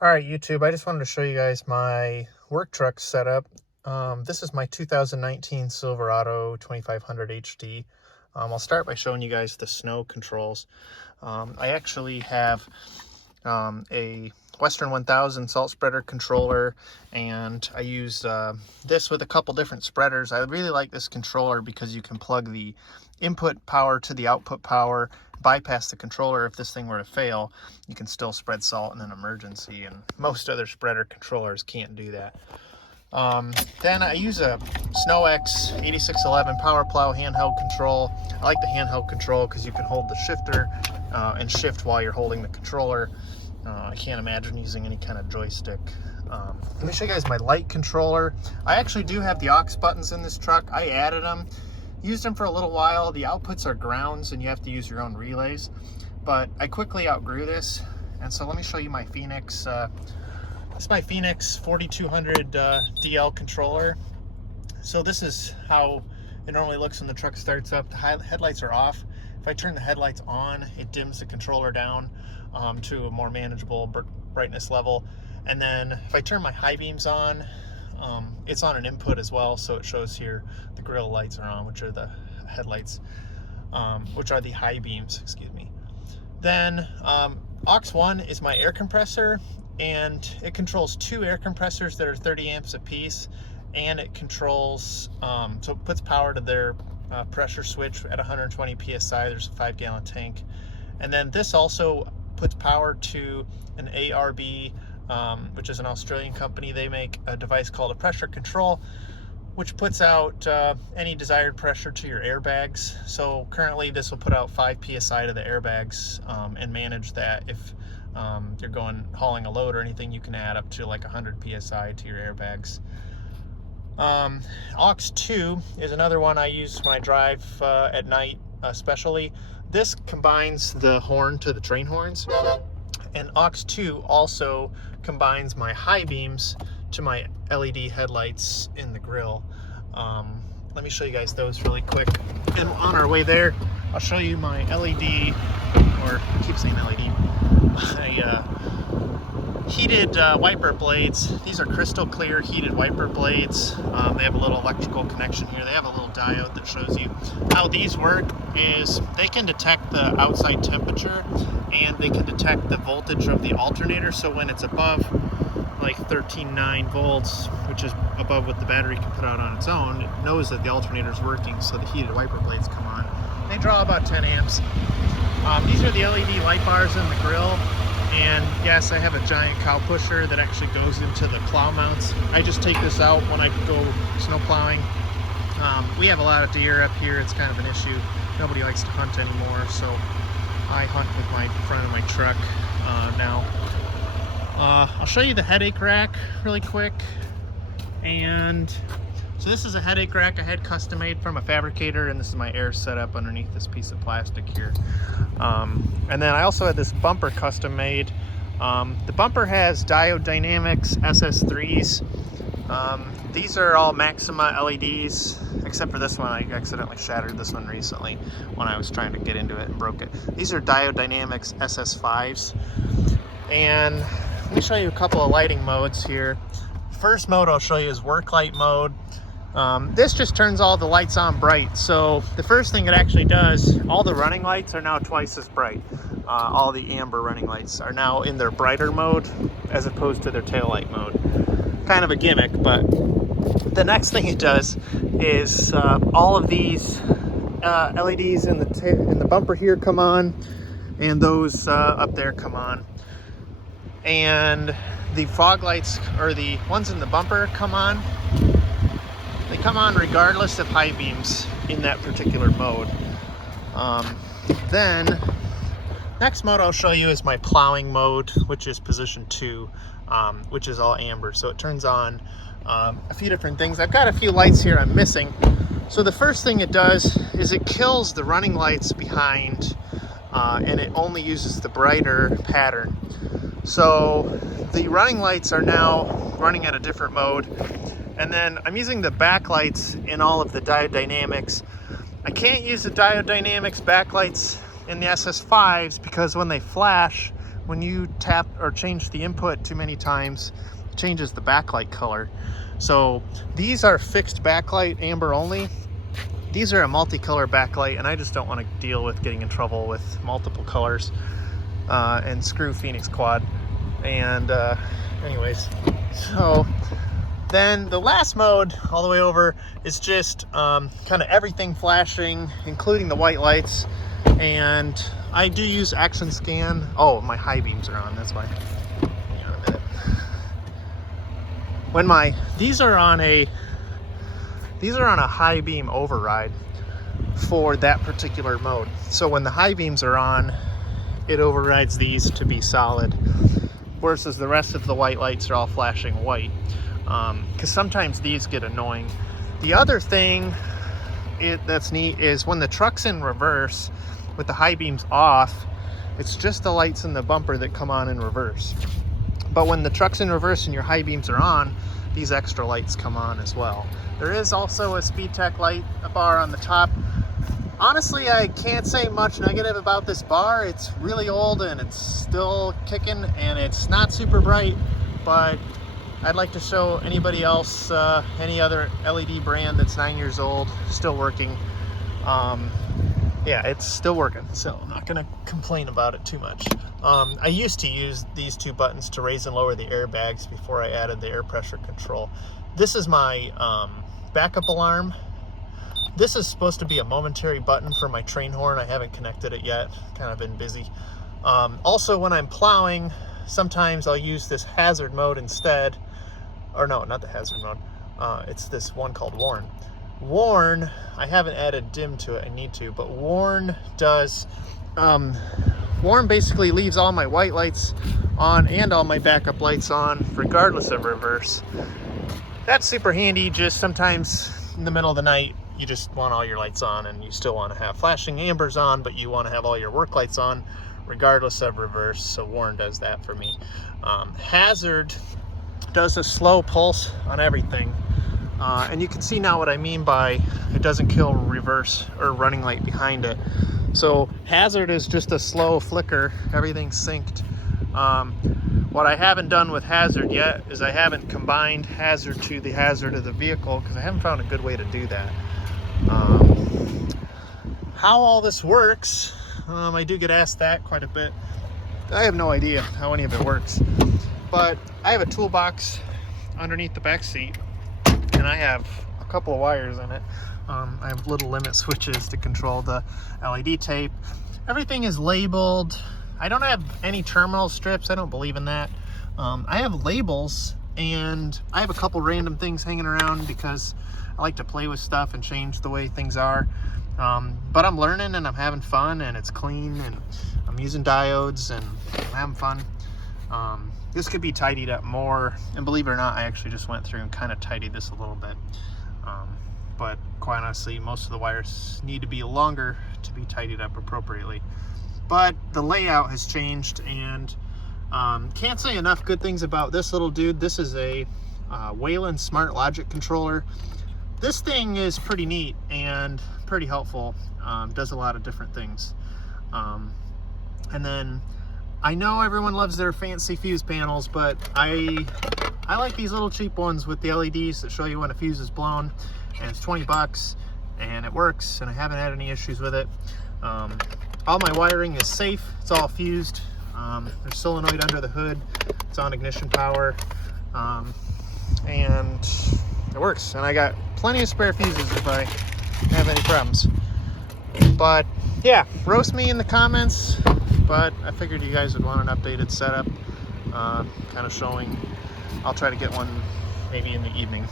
All right, YouTube, I just wanted to show you guys my work truck setup. This is my 2019 Silverado 2500 HD. I'll start by showing you guys the snow controls. I actually have a Western 1000 salt spreader controller, and I use this with a couple different spreaders. I really like this controller because you can plug the input power to the output power, bypass the controller. If this thing were to fail, you can still spread salt in an emergency, and most other spreader controllers can't do that. Then I use a SnowX 8611 Power Plow handheld control. I like the handheld control because you can hold the shifter and shift while you're holding the controller. I can't imagine using any kind of joystick. Let me show you guys my light controller. I actually do have the aux buttons in this truck. I added them, used them for a little while. The outputs are grounds and you have to use your own relays, but I quickly outgrew this. And so let me show you my Phoenix. This is my Phoenix 4200 DL controller. So this is how it normally looks when the truck starts up. The headlights are off. If I turn the headlights on, it dims the controller down to a more manageable brightness level. And then if I turn my high beams on, it's on an input as well. So it shows here the grill lights are on, which are the headlights, which are the high beams, excuse me. Then aux 1 is my air compressor, and it controls two air compressors that are 30 amps a piece, and it controls, so it puts power to their pressure switch at 120 psi. There's a 5-gallon tank. And then this also puts power to an ARB, which is an Australian company. They make a device called a pressure control, which puts out any desired pressure to your airbags. So currently this will put out 5 psi to the airbags and manage that. If you're hauling a load or anything, you can add up to like 100 psi to your airbags. aux 2 is another one I use when I drive at night, especially. This combines the horn to the train horns, and aux 2 also combines my high beams to my LED headlights in the grill. Let me show you guys those really quick. And on our way there, I'll show you my LED, or I keep saying LED, my heated wiper blades. These are crystal clear heated wiper blades. They have a little electrical connection here. They have a little diode that shows you how these work. Is they can detect the outside temperature, and they can detect the voltage of the alternator. So when it's above like 13.9 volts, which is above what the battery can put out on its own, it knows that the alternator is working, so the heated wiper blades come on. They draw about 10 amps. These are the LED light bars in the grill. And yes, I have a giant cow pusher that actually goes into the plow mounts. I just take this out when I go snow plowing. We have a lot of deer up here. It's kind of an issue. Nobody likes to hunt anymore, so I hunt with my front of my truck now. I'll show you the headache rack really quick. And so this is a headache rack I had custom made from a fabricator, and this is my air setup underneath this piece of plastic here. And then I also had this bumper custom made. The bumper has Diode Dynamics SS3s. These are all Maxima LEDs, except for this one. I accidentally shattered this one recently when I was trying to get into it and broke it. These are Diode Dynamics SS5s. And let me show you a couple of lighting modes here. First mode I'll show you is work light mode. This just turns all the lights on bright. So the first thing it actually does, all the running lights are now twice as bright. All the amber running lights are now in their brighter mode as opposed to their tail light mode. Kind of a gimmick, but the next thing it does is all of these LEDs in the bumper here come on, and those up there come on. And the fog lights, or the ones in the bumper, come on. They come on regardless of high beams in that particular mode. Then, next mode I'll show you is my plowing mode, which is position 2, which is all amber. So it turns on a few different things. I've got a few lights here I'm missing. So the first thing it does is it kills the running lights behind, and it only uses the brighter pattern. So the running lights are now running at a different mode. And then I'm using the backlights in all of the Diode Dynamics. I can't use the Diode Dynamics backlights in the SS5s because when they flash, when you tap or change the input too many times, it changes the backlight color. So these are fixed backlight, amber only. These are a multicolor backlight, and I just don't want to deal with getting in trouble with multiple colors, and screw Phoenix Quad. And anyways, so then the last mode all the way over is just kind of everything flashing, including the white lights. And I do use action scan. Oh, my high beams are on, that's why. Hang on a minute. When these are on a high beam override for that particular mode. So when the high beams are on, it overrides these to be solid, versus the rest of the white lights are all flashing white. Because sometimes these get annoying. The other thing that's neat is when the truck's in reverse with the high beams off, it's just the lights in the bumper that come on in reverse. But when the truck's in reverse and your high beams are on, these extra lights come on as well. There is also a SpeedTech light bar on the top. Honestly, I can't say much negative about this bar. It's really old and it's still kicking, and it's not super bright, but I'd like to show anybody else, any other LED brand that's 9 years old, still working. Yeah, it's still working, so I'm not gonna complain about it too much. I used to use these two buttons to raise and lower the airbags before I added the air pressure control. This is my backup alarm. This is supposed to be a momentary button for my train horn. I haven't connected it yet, kind of been busy. Also, when I'm plowing, sometimes I'll use this hazard mode instead. Or no, not the hazard mode. It's this one called Warn. Warn, I haven't added dim to it, I need to, but Warn does, Warn basically leaves all my white lights on and all my backup lights on, regardless of reverse. That's super handy. Just sometimes in the middle of the night, you just want all your lights on and you still want to have flashing ambers on, but you want to have all your work lights on, regardless of reverse. So Warn does that for me. Hazard does a slow pulse on everything. And you can see now what I mean by it doesn't kill reverse or running light behind it. So hazard is just a slow flicker, everything's synced. What I haven't done with hazard yet is I haven't combined hazard to the hazard of the vehicle, because I haven't found a good way to do that. How all this works, I do get asked that quite a bit. I have no idea how any of it works, but I have a toolbox underneath the back seat, and I have a couple of wires in it. I have little limit switches to control the LED tape. Everything is labeled. I don't have any terminal strips. I don't believe in that. I have labels, and I have a couple random things hanging around because I like to play with stuff and change the way things are. But I'm learning and I'm having fun, and it's clean, and I'm using diodes and I'm having fun. This could be tidied up more, and believe it or not, I actually just went through and kind of tidied this a little bit. But quite honestly, most of the wires need to be longer to be tidied up appropriately. But the layout has changed, and can't say enough good things about this little dude. This is a Wayland Smart Logic controller. This thing is pretty neat and pretty helpful. Does a lot of different things. And then I know everyone loves their fancy fuse panels, but I like these little cheap ones with the LEDs that show you when a fuse is blown, and it's 20 bucks and it works, and I haven't had any issues with it. All my wiring is safe. It's all fused. There's solenoid under the hood. It's on ignition power. And it works. And I got plenty of spare fuses if I have any problems. But yeah, roast me in the comments. But I figured you guys would want an updated setup, kind of showing. I'll try to get one maybe in the evening.